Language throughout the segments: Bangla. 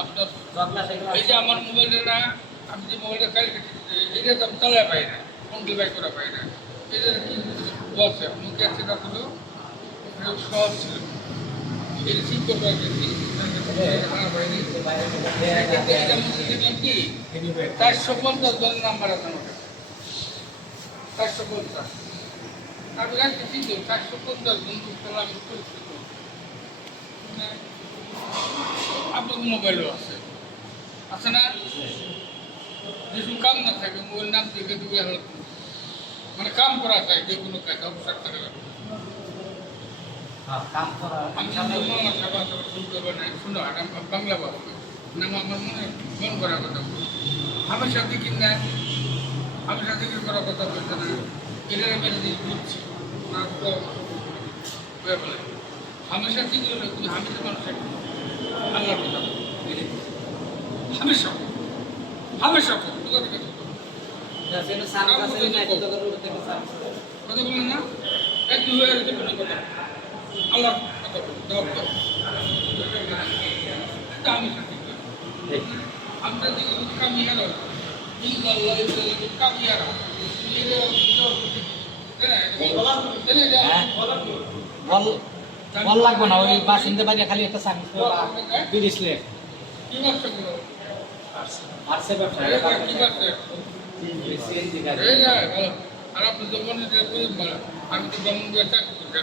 আপনার এই যে আমার মোবাইলটা আমি যে মোবাইলটা কালকে এটা তো আমি চালাই পাই না, ফোন ডিভাইস করা পাই না। এটা কি বলছে মুখে আছে না শুধু সহজ ছিল, এটা ঠিক করবো কি 450 নাম্বার আছে আমার 450 আমি রাখছি ঠিক 450 বন্ধু খেলা আমি পরিচিত। আপনার মোবাইলও আছে না? যেসব কাম না থাকে মোবাইল নাম দেখে দুবে হল মানে কাম করা যায় যে কোনো কাজ অবসর থাকে আমি শুনতে পারি শুনো বাংলা ভাষা নাম আমার মনে মন করার কথা হামেশা দিকে না হামেশা দিকে করার কথা বলছে না এটার আমি বুঝছি না তো বলে হামেশা দিকে হলে তুমি হামেশা মানুষের আল্লাহর কথা হামেশা হামেশা কথা থেকে কথা বলেন না একটু হয়ে গেছে কথা আল্লাহ কথা বলুন আমরা দিকে কামিয়ারা কামিয়ারা বল লাগবে না ওই বা শুনতে পারি খালি একটা সার্ভিস তিরিশ লেট কি ব্যবসা করো আর সে ব্যবসা কি ব্যবসা সিএনজি গাড়ি এই না আর আপনি যখন এটা করেন বলা আমি তো ব্রাহ্মণ ব্যবসা করতে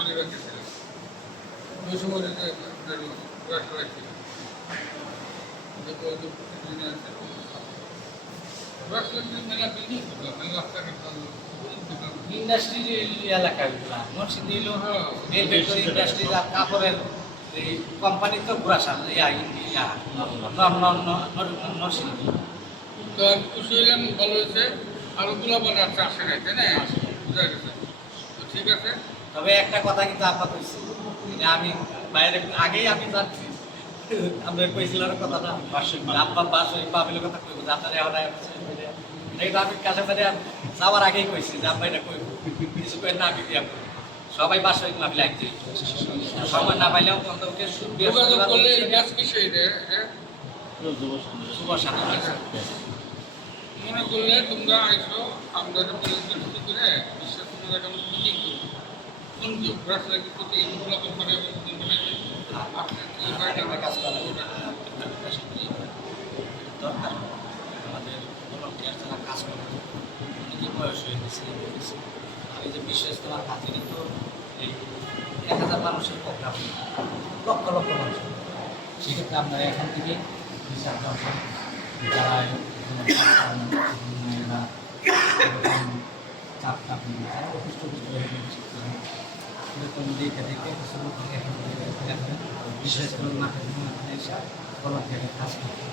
অনেক ব্যবসা ছিল ওই সময় ব্যবসা ছিল ইন্ডাস্ট্রি এলাকা নরসিংদী ইন্ডাস্ট্রি কাপড়ের এই কোম্পানি তো ঘুরাসাল নরসিংদী তো আমি খুশি হইলাম ভালো হয়েছে আর ওগুলো আবার রাস্তা আসে নাই তাই না বুঝা গেছে তো ঠিক আছে তবে একটা কথা কিন্তু আব্বা কইছি যে আমি বাইরে আগেই আমি জানছি আমরা কইছিলাম কথাটা আব্বা বাস ওই পাবিলের কথা কইব যে আপনারা এখন এটা আমি কাছে বাড়ি যাওয়ার আগেই কইছি যে আব্বা এটা কইব কিছু কই না আমি দিয়া সবাই বাসা মাপি লাগছে সময় না পাইলেও অন্তকে যোগাযোগ করলে গ্যাস কিসে শুভ সাথে মনে করলে তোমরা আইসো আমরা পরিস্থিতি করে বিশ্বাস তোমরা কেমন মিটিং করবো কোন যে ঘোরাশোনা প্রতি এগুলো কোম্পানি আপনার কি হয় না কাজ করা দরকার আমাদের ভলান্টিয়ার যারা কাজ করে অনেকই বয়স হয়ে গেছে আমি যে বিশেষ তোমার কাছে কিন্তু এই 1000 মানুষের প্রোগ্রাম লক্ষ লক্ষ মানুষ সেক্ষেত্রে আপনারা এখন থেকে বিচার করবেন যারা চাপটা এরকম দেখে দেখে বিশেষ করে মাঠে ভলান্টিয়ারের কাজ করতে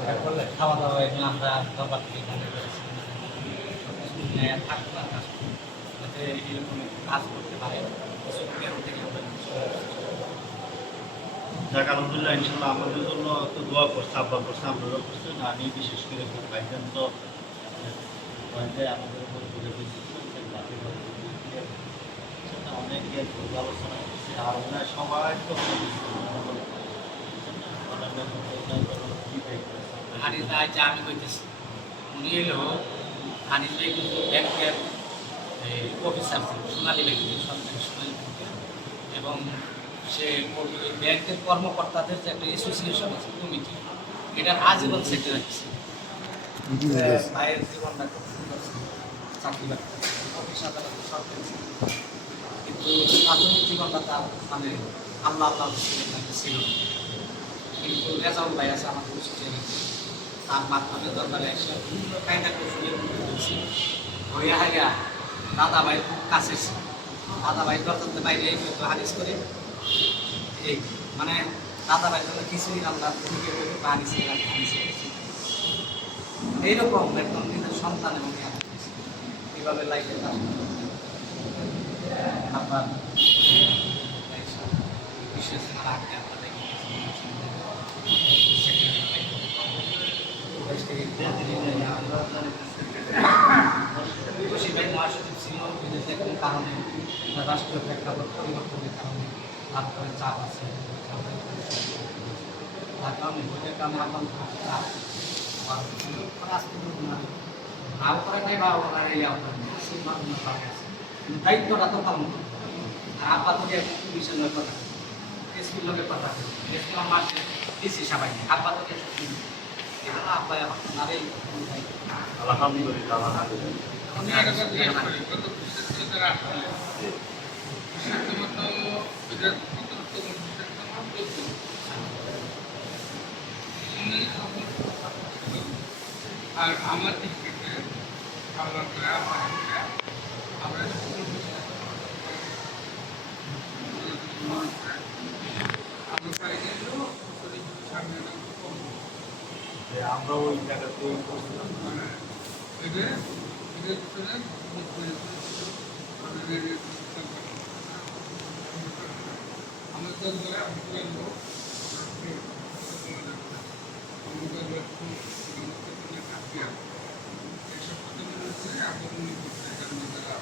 এটা করলে খাওয়া দাওয়া এগুলো আমরা দরবার থেকে থাকবো না কাজ যাতে এরকম কাজ করতে পারে যাক আলহামদুলিল্লাহ ইনশাল্লাহ আমাদের জন্য তো দোয়া করছে আব্বা করছে আপনারা করছেন আমি বিশেষ করে খুব ভাইজান তো আমাদের উপর ঘুরে অনেক আলোচনা করছে আর ওনার সবাই তো হানিস ভাই যা আমি কইতেছি উনি এলো হানিস ভাই কিন্তু ব্যাংকের অফিসার সোনালী ব্যাংকের সরকারি সোনালী ব্যাংকের এবং সে ব্যাংকের কর্মকর্তাদের যে একটা অ্যাসোসিয়েশন আছে কমিটি এটার আজীবন সেক্রেটারি আছে ভাইয়ের জীবনটা খুব সুন্দর চাকরি বাকরি অফিস আদালতে সরকারি কিন্তু প্রাথমিক জীবনটা তার মানে আল্লাহ আল্লাহ ছিল কিন্তু রেজাউল ভাই আছে আমাদের তার মাধ্যমে দরকারে এসে বিভিন্ন কায়দা কৌশলের মধ্যে বলছি হইয়া হাইয়া দাদা ভাই খুব কাছে ছিল দাদা ভাই দরজাতে বাইরে হয়তো হারিস করে এই মানে দাদা ভাই জন্য কিছুই আমরা ভূমিকে হারিস এইরকম একদম নিজের সন্তান এবং এইভাবে লাইফে আপনার বিশেষ আগে আপনাদের মহাসচিব ছিল বিদেশে কোন কারণে রাষ্ট্রীয় প্রেক্ষাপট পরিবর্তনের কারণে লাভ করে চাপ আছে থাকলাম ওইটার কারণে আমার নাও করে নেই বা ওরা এই দায়িত্বটা তো পালন করতে আর আব্বা তো পুলিশের লোক কথা এসপির লোকের কথা এসপি আমার মাসে দিচ্ছি সবাই আব্বা তো আব্বা এখন আর এই আলহামদুলিল্লাহ আলহামদুলিল্লাহ। আমি একটা কথা জিজ্ঞেস করি, কত বিশেষ করে তারা আসলে বিশেষতম এটা কতটুকু বিশেষতম চলছে? আর আমার দিক থেকে খাওয়া দাওয়া আমার আমরা আমরা পাই গেলেও সামনে কম যে আমরা ওই জায়গাতে করছিলাম মানে এটা এটার পিছনে আমাদের লোক এইসব কথা হচ্ছে আন্দোলন করছে এখানে যারা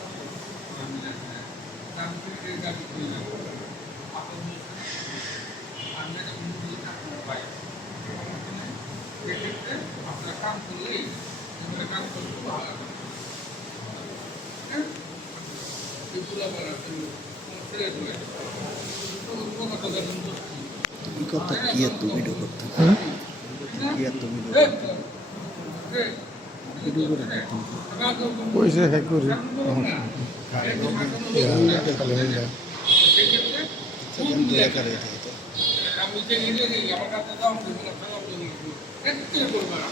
দাম থেকে দাবি করে যাবে আমরা যখন পাই সেক্ষেত্রে আপনারা কাম করলেই কাম করতে ভালো লাগে এগুলো বলার জন্য ছেড়ে দেবে কথা যখন কথা কি এত ভিডিও করতে কি এত ভিডিও ভিডিও করে দেখতাম পয়সা হ্যাক করি এলাকার এটা আমি যে নিজে আমার কাছে দাম করবো না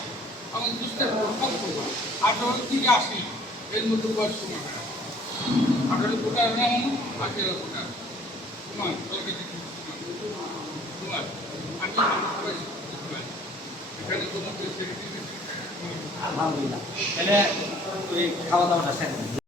আমার দুষ্টের ফল করবো 18 থেকে 80 এর মধ্যে বয়স সময় 18 ফুটার নাম 18 ফুটার তোমার তোমার আমি এখানে কোনো আলহামদুলিল্লাহ তাহলে ওই খাওয়া দাওয়াটা সেরে